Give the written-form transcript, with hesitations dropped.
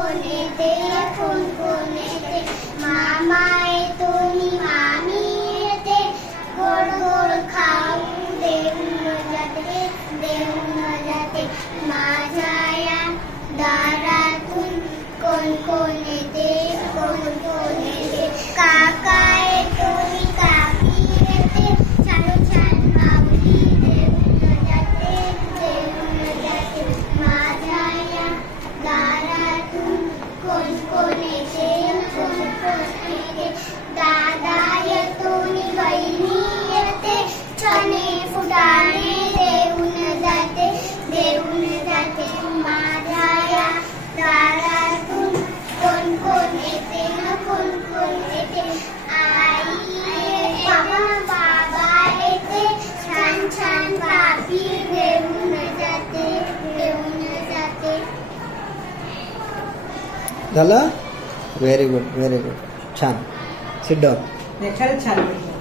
कोण येते कोण कोण येते मामा येतो नि मामी येते गोड गोड खाऊ देऊन जाते माझ्या या दारातून कोण कोण येते कोण कोण येते काका येतो नि काकी येते छान छान माऊली देऊन जाते माझ्या या दारातून कोण कोण येते कोण कोण येते दादा येतो नि बहिणी येते छाने फुटाणे देऊन जाते माझ्या या दारातून कोण कोण येते कोण कोण येते आई बाबा येते छान छान पापी देऊन जाते झालं. व्हेरी गुड छान. Sit down. खरंच छान.